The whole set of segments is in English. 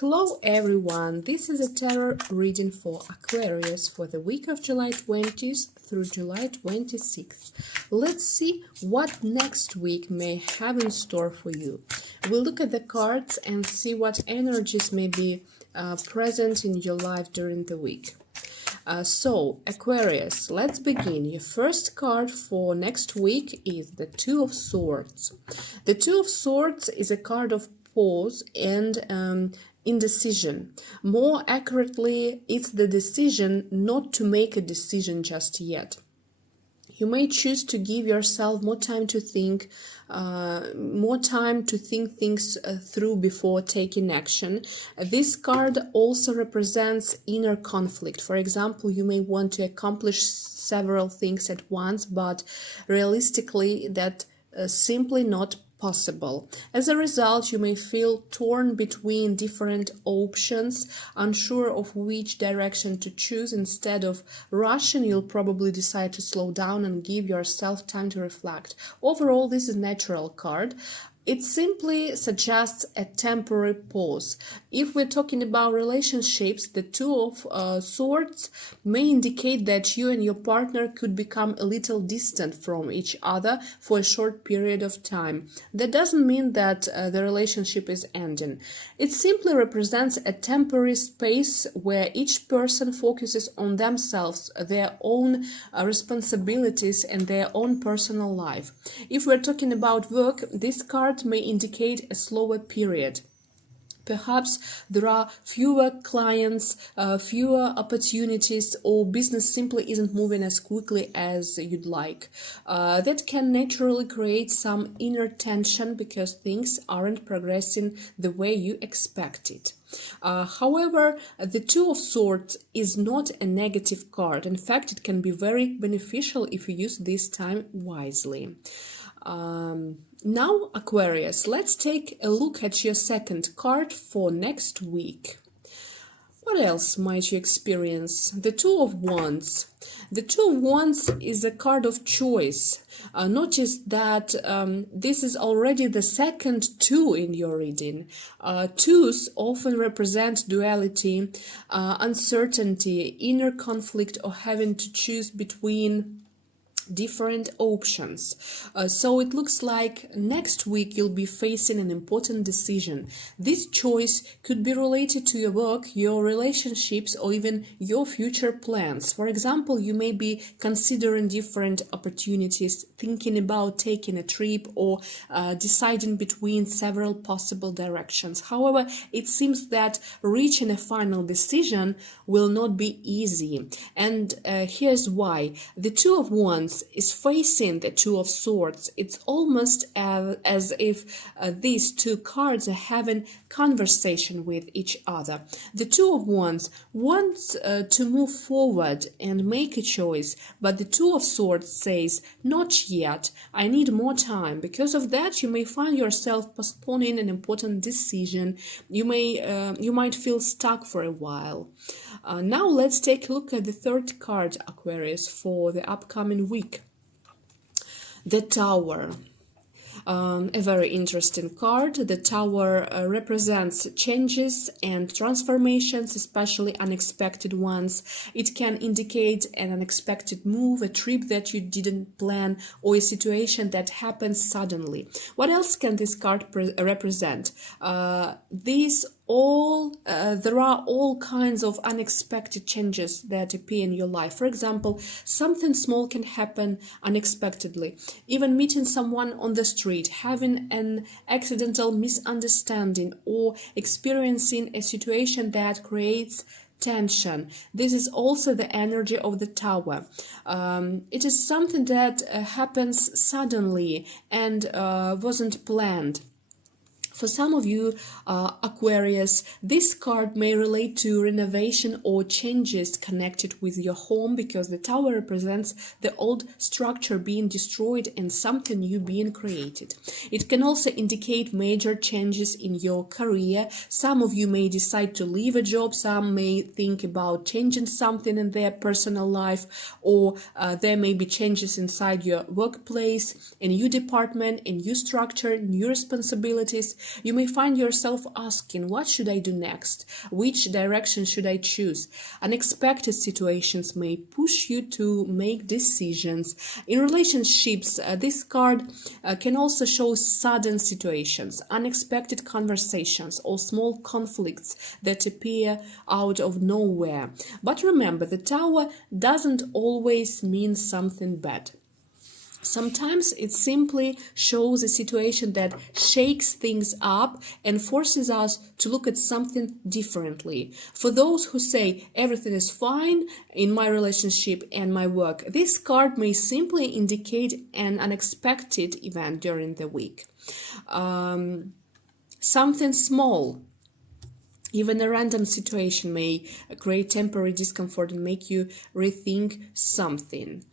Hello everyone, this is a tarot reading for Aquarius for the week of July 20th through July 26th. Let's see what next week may have in store for you. We'll look at the cards and see what energies may be present in your life during the week. So, Aquarius, let's begin. Your first card for next week is the Two of Swords. The Two of Swords is a card of pause and indecision. More accurately, it's the decision not to make a decision just yet. You may choose to give yourself more time to think things through before taking action. This card also represents inner conflict. For example, you may want to accomplish several things at once, but realistically, that simply not possible. As a result, you may feel torn between different options, unsure of which direction to choose. Instead of rushing, you'll probably decide to slow down and give yourself time to reflect. Overall, this is a natural card. It simply suggests a temporary pause. If we're talking about relationships, the Two of Swords may indicate that you and your partner could become a little distant from each other for a short period of time. That doesn't mean that the relationship is ending. It simply represents a temporary space where each person focuses on themselves, their own responsibilities, and their own personal life. If we're talking about work, this card may indicate a slower period. Perhaps there are fewer clients, fewer opportunities, or business simply isn't moving as quickly as you'd like. That can naturally create some inner tension because things aren't progressing the way you expected. However, the Two of Swords is not a negative card. In fact, it can be very beneficial if you use this time wisely. Now, Aquarius, let's take a look at your second card for next week. What else might you experience? The Two of Wands. The Two of Wands is a card of choice. Notice that this is already the second two in your reading. Twos often represent duality, uncertainty, inner conflict, or having to choose between different options. So it looks like next week you'll be facing an important decision. This choice could be related to your work, your relationships, or even your future plans. For example, you may be considering different opportunities, thinking about taking a trip, or deciding between several possible directions. However, it seems that reaching a final decision will not be easy. And here's why. The Two of Wands is facing the Two of Swords. It's almost as if these two cards are having conversation with each other. The Two of Wands wants to move forward and make a choice, but the Two of Swords says, not yet, I need more time. Because of that, you may find yourself postponing an important decision. You might feel stuck for a while. Now let's take a look at the third card, Aquarius, for the upcoming week. The Tower. A very interesting card. The Tower represents changes and transformations, especially unexpected ones. It can indicate an unexpected move, a trip that you didn't plan, or a situation that happens suddenly. What else can this card represent? There are all kinds of unexpected changes that appear in your life. For example, something small can happen unexpectedly. Even meeting someone on the street, having an accidental misunderstanding, or experiencing a situation that creates tension. This is also the energy of the Tower. It is something that happens suddenly and wasn't planned. For some of you, Aquarius, this card may relate to renovation or changes connected with your home, because the Tower represents the old structure being destroyed and something new being created. It can also indicate major changes in your career. Some of you may decide to leave a job, some may think about changing something in their personal life, or there may be changes inside your workplace, a new department, a new structure, new responsibilities. You may find yourself asking, what should I do next? Which direction should I choose? Unexpected situations may push you to make decisions. In relationships, this card can also show sudden situations, unexpected conversations, or small conflicts that appear out of nowhere. But remember, the Tower doesn't always mean something bad. Sometimes it simply shows a situation that shakes things up and forces us to look at something differently. For those who say everything is fine in my relationship and my work, this card may simply indicate an unexpected event during the week. Something small, even a random situation, may create temporary discomfort and make you rethink something.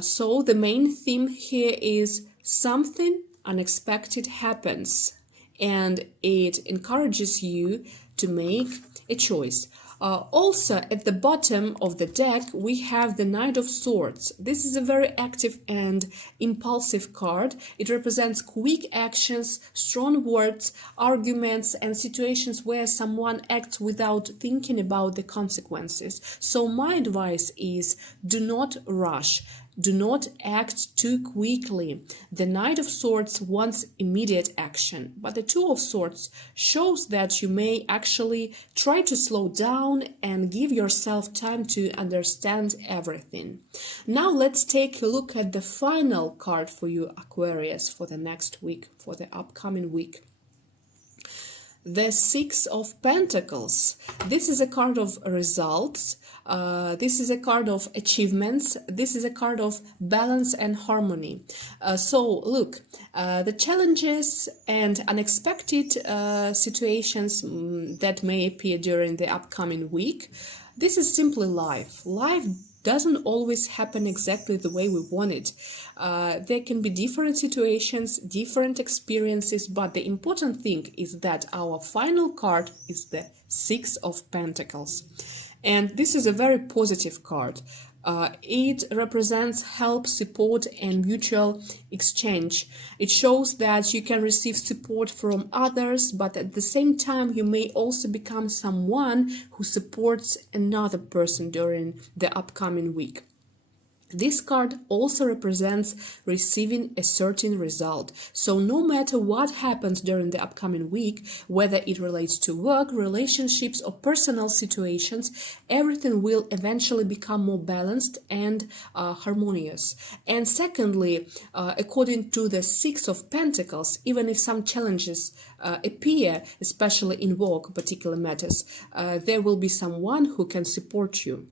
So the main theme here is something unexpected happens, and it encourages you to make a choice. Also, at the bottom of the deck, we have the Knight of Swords. This is a very active and impulsive card. It represents quick actions, strong words, arguments, and situations where someone acts without thinking about the consequences. So my advice is, do not rush. Do not act too quickly. The Knight of Swords wants immediate action, but the Two of Swords shows that you may actually try to slow down and give yourself time to understand everything. Now let's take a look at the final card for you, Aquarius, for the next week, for the upcoming week. The Six of Pentacles. This is a card of results. This is a card of achievements. This is a card of balance and harmony. So look, the challenges and unexpected situations that may appear during the upcoming week. This is simply life. Life doesn't always happen exactly the way we want it. There can be different situations, different experiences, but the important thing is that our final card is the Six of Pentacles. And this is a very positive card. It represents help, support, and mutual exchange. It shows that you can receive support from others, but at the same time, you may also become someone who supports another person during the upcoming week. This card also represents receiving a certain result. So no matter what happens during the upcoming week, whether it relates to work, relationships, or personal situations, everything will eventually become more balanced and harmonious. And secondly, according to the Six of Pentacles, even if some challenges appear, especially in work, particular matters, there will be someone who can support you.